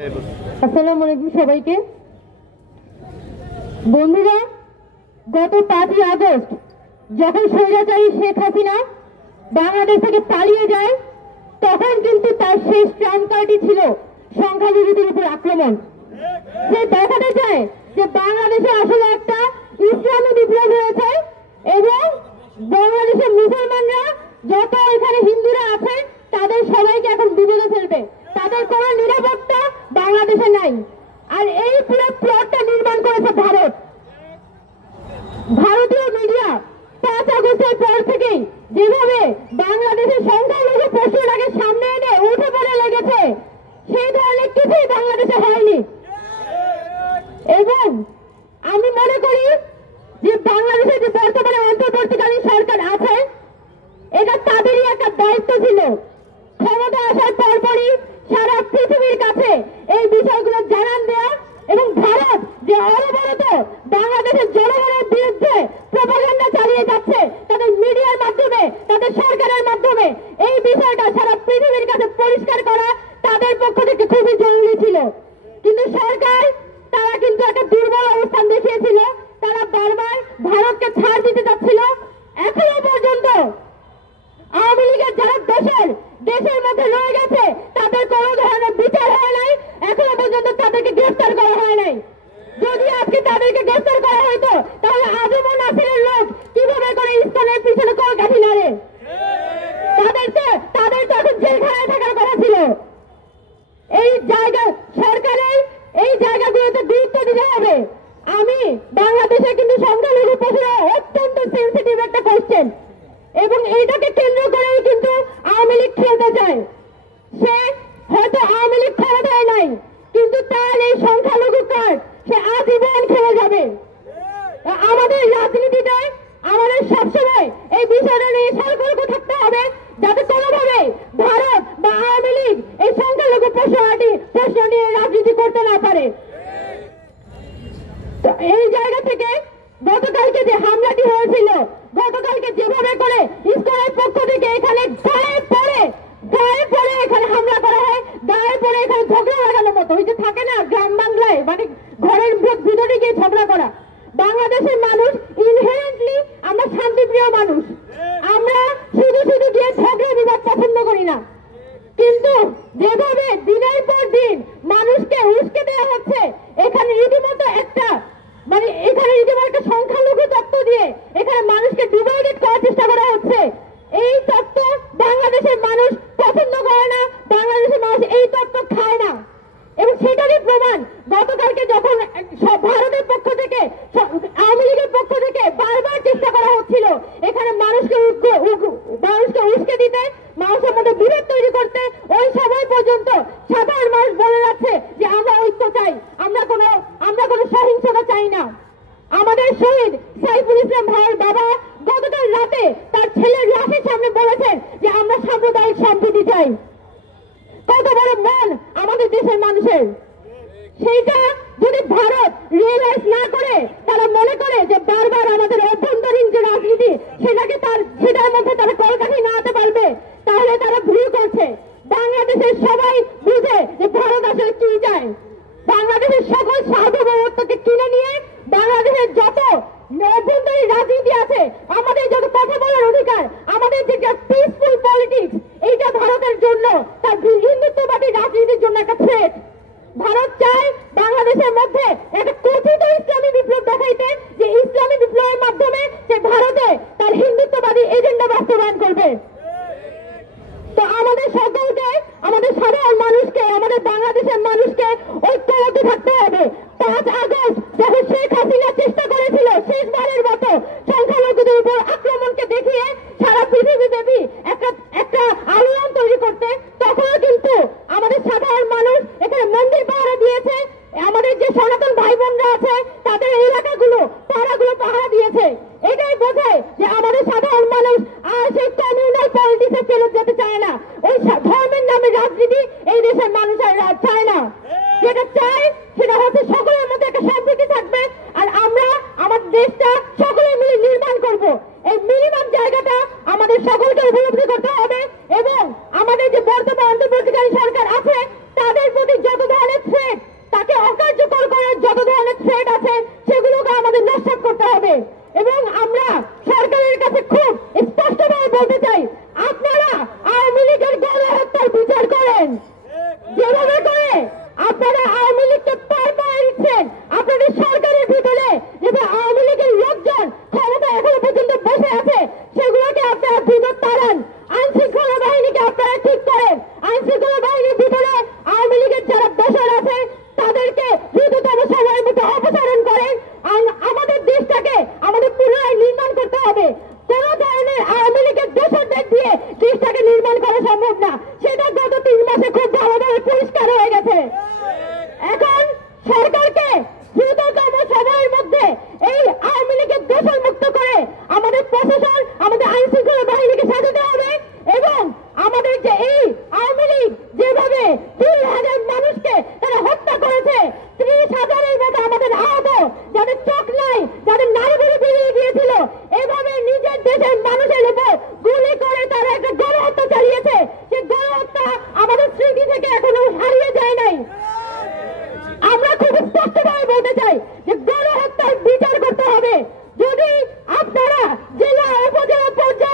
আসসালামু আলাইকুম সবাইকে। বন্ধুরা, গত 5ই আগস্ট যখন স্বৈরাচারী শেখ হাসিনা বাংলাদেশ থেকে পালিয়ে যায়, তখন কিন্তু তার শেষ ট্রাম্প কার্ডই ছিল সংখ্যালঘুদের উপর আক্রমণ। সে দেখাতে চায় যে বাংলাদেশে আসলে একটা ইসলামী বিপ্লব হয়েছে এবং বাংলাদেশের মুসলমানরা যত এখানে হিন্দুরা আছে তাদের সবাইকে এখন বিপদে ফেলবে, তাদের কোনো নিরাপত্তা বাংলাদেশে নাই। আর এই পুরো প্লটটা নির্মাণ করেছে ভারত। ভারতীয় মিডিয়া 5 আগস্টের পর থেকেই যেভাবে বাংলাদেশের সংখ্যালঘু প্রশ্নটাকে সামনে এনে উঠে পড়ে লেগেছে, সেই ধরনের কিছুই বাংলাদেশে হয়নি। এবং আমি মনে করি যে বাংলাদেশে যে বর্তমানে অন্তর্বর্তীকালীন সরকার আছে, এটা তাদেরই একটা দায়িত্ব ছিল ক্ষমতা আসার পরপরই সারা পৃথিবীর কাছে এই বিষয়গুলো জানান দেয়া এবং ভারত যে অনবরত বাংলাদেশের জনগণের বিরুদ্ধে প্রপাগান্ডা চালিয়ে যাচ্ছে তাদের মিডিয়ার মাধ্যমে, তাদের সরকারের মাধ্যমে, এই বিষয়টা সারা পৃথিবীর কাছে পরিষ্কার করা তাদের পক্ষ থেকে খুবই জরুরি ছিল। কিন্তু সরকার তারা কিন্তু একটা দুর্বল অবস্থান দেখিয়েছিল। তারা বারবার ভারতকে ছাড় দিতে চাচ্ছিল। এখনো পর্যন্ত আওয়ামী লীগের যারা দেশের মধ্যে রয়ে গেছে তাদের কোনো ধরনের বিচার হয় নাই, এখনো পর্যন্ত তাদেরকে গ্রেফতার করা হয় নাই। যদি আজকে তাদেরকে গ্রেফতার করা হইতো তাহলে আজমন নাসিরের লোক কিভাবে করে ইসলামের পিছনে কলকাঠি নাড়ে? তাদের তো এখন জেলখানায় থাকার কথা ছিল। এই জায়গা সরকারের এই জায়গাগুলোতে গুরুত্ব দিতে হবে। আমি বাংলাদেশে কিন্তু সংখ্যালঘু প্রশ্ন অত্যন্ত সেন্সিটিভ একটা কোয়েশ্চেন এবং এইটাকে কেন্দ্র করেই কিন্তু আওয়ামী লীগ খেলতে চায়। সে হয়তো আওয়ামী লীগ ক্ষমতায় নাই, কিন্তু তার এই সংখ্যালঘু কার্ড সে আজীবন খেলে যাবে। আমাদের রাজনীতিতে আমাদের সবসময় এই বিষয়টা নিয়ে সতর্ক থাকতে হবে যাতে কোনোভাবে ভারত বা আওয়ামী লীগ এই সংখ্যালঘু প্রশ্ন নিয়ে রাজনীতি করতে না পারে। তো এই জায়গা থেকে গতকালকে যে হামলাটি হয়েছিল, গতকালকে যেভাবে করে ইসলামের পক্ষ থেকে এখানে গায়ে পড়ে এখানে হামলা করা হয়, গায়ে পড়ে এখানে ঝগড়া লাগানোর মতো ওই যে থাকে না গ্রাম বাংলায়, মানে ঘরের ভিতরে গিয়ে ঝগড়া করা। বাংলাদেশের মানুষ ইনহেরেন্টলি আমরা শান্তিপ্রিয় মানুষ, আমরা শুধু গিয়ে ঝগড়া বিবাদ পছন্দ করি না। কিন্তু যেভাবে দিনের পর দিন মানুষকে উস্কে দেওয়া হচ্ছে, এখানে রীতিমতো একটা সংখ্যালঘু তত্ত্ব দিয়ে এখানে মানুষকে ডিভাইডেড করার চেষ্টা করা হচ্ছে। এই তত্ত্ব বাংলাদেশের মানুষ পছন্দ করে না, বাংলাদেশের মানুষ এই তত্ত্ব খায় না। এবং সেটারই প্রমাণ গতকালকে যখন ভারতের পক্ষ থেকে, আওয়ামী লীগের পক্ষ থেকে বারবার চেষ্টা করা হচ্ছিল এখানে মানুষকে উস্কে দিতে, মানুষের মধ্যে বিরোধ তৈরি করতে, ওই সময় পর্যন্ত সাধারণ মানুষ বলে যাচ্ছে যে আমরা ঐক্য চাই, আমরা কোনো সহিংসতা চাই না। আমাদের শহীদ সাইফুল ইসলাম ভাইয়ের বাবা গতকাল রাতে তার ছেলের লাশের সামনে বলেছেন যে আমরা সাম্প্রদায়িক সম্প্রীতি চাই। কত বড় মন আমাদের দেশের মানুষের! সেইটা যদি ভারত রিয়েলাইজ না করে, তারা মনে করে যে বারবার আমাদের অভ্যন্তরীণ যে রাজনীতি সেটার মধ্যে তারা কলকাঠি নাড়াতে পারবে, তাহলে তারা ভুল করছে। বাংলাদেশের সবাই বুঝে যে ভারত আসলে কি চায়। বাংলাদেশের সকল সার্বভৌমত্বকে কিনে নিয়ে বাংলাদেশের যত অভ্যন্তরীণ রাজনীতি আছে, আমাদের যত কথা বলার অধিকার, আমাদের যে পিসফুল পলিটিক্স, এইটা ভারতের জন্য, তার হিন্দুত্ববাদী রাজনীতির জন্য একটা থ্রেট। ভারত চায় বাংলাদেশের মধ্যে একটা কথিত ইসলামী বিপ্লব দেখাইতে, যে ইসলামী বিপ্লবের মাধ্যমে সে ভারতে তার হিন্দুত্ববাদী এজেন্ডা বাস্তবায়ন করবে। তো আমাদের সকলকে, আমাদের সাধারণ মানুষকে, আমাদের বাংলাদেশের মানুষকে ঐক্যবদ্ধ থাকতে হবে। 5 আগস্ট যখন শেখ হাসিনা চেষ্টা করেছিল শেষবারের মতো সংখ্যালঘুদের উপর আক্রমণকে দেখিয়ে সারা পৃথিবীব্যাপী একটা আলোড়ন তৈরি করতে, তখনও কিন্তু আমাদের সাধারণ মানুষ এখানে মন্দির পাহারা দিয়েছে। আমাদের যে সনাতন ভাই বোনরা আছে তাদের এলাকাগুলো, পাড়াগুলো পাহারা দিয়েছে। এটাই বোঝায় যে আমাদের সাধারণ মানুষ আর সেই কমিউনাল পলিটিক্সে ফেরত যেতে চায় না। ওই ধর্মের নামে রাজনীতি এই দেশের মানুষ আর চায় না। যেটা চায় সেটা হচ্ছে সকলের মধ্যে একটা সম্প্রীতি থাকবে, আর আমরা আমাদের দেশটা সকলে মিলে নির্মাণ করব। এই মিনিমাম জায়গাটা আমাদের সকলকে উপলব্ধি করতে হবে এবং আমাদের যে বর্তমান অন্তর্বর্তীকালীন সরকার আছে তাদের প্রতি যত ধরনের আপনারা আওয়ামী লীগকে পার করে দিচ্ছেন। আপনাদের সরকারের ভিতরে যে আওয়ামী লীগের লোকজন ক্ষমতা এখনো পর্যন্ত বসে আছে, সেগুলোকে আপনারা দ্রুত তাড়ান। আইন শৃঙ্খলা বাহিনীকে আপনারা ঠিক করেন। আইন শৃঙ্খলা বাহিনীর ভিতরে আওয়ামী লীগের যারা দোষর আছে তাদেরকে দ্রুততম সময়ের মধ্যে অপসারণ করেন। আমাদের দেশটাকে আমাদের পুনরায় নির্মাণ করতে হবে। কোন ধরনের আওয়ামী লীগের দোষরদের দিয়ে দেশটাকে নির্মাণ করা সম্ভব না। সেটা গত 3 মাসে খুব ভালোভাবে পরিষ্কার হয়ে গেছে। এখন সরকারকে দ্রুততম সময়ের মধ্যে এই আওয়ামী লীগের দোষর মুক্ত করে আমাদের প্রশাসন, আমাদের আইন শৃঙ্খলা বাহিনীকে সাজাতে হবে। এবং আমাদের যে এই আওয়ামী লীগ যেভাবে 2,000 মানুষকে তারা হত্যা করেছে, 30,000-এর মতো আমাদের আহত, যাদের চোখ নাই, যাদের নাড়িভুড়ি বেরিয়ে গিয়েছিল, এভাবে নিজের দেশের মানুষের উপর গুলি করে তারা একটা গণহত্যা চালিয়েছে। সে গণহত্যা আমাদের স্মৃতি থেকে এখনো হারিয়ে যায় নাই। আমরা খুব স্পষ্টভাবে বলতে চাই যে গণহত্যার বিচার করতে হবে। যদি আপনারা জেলা উপজেলা পর্যায়ে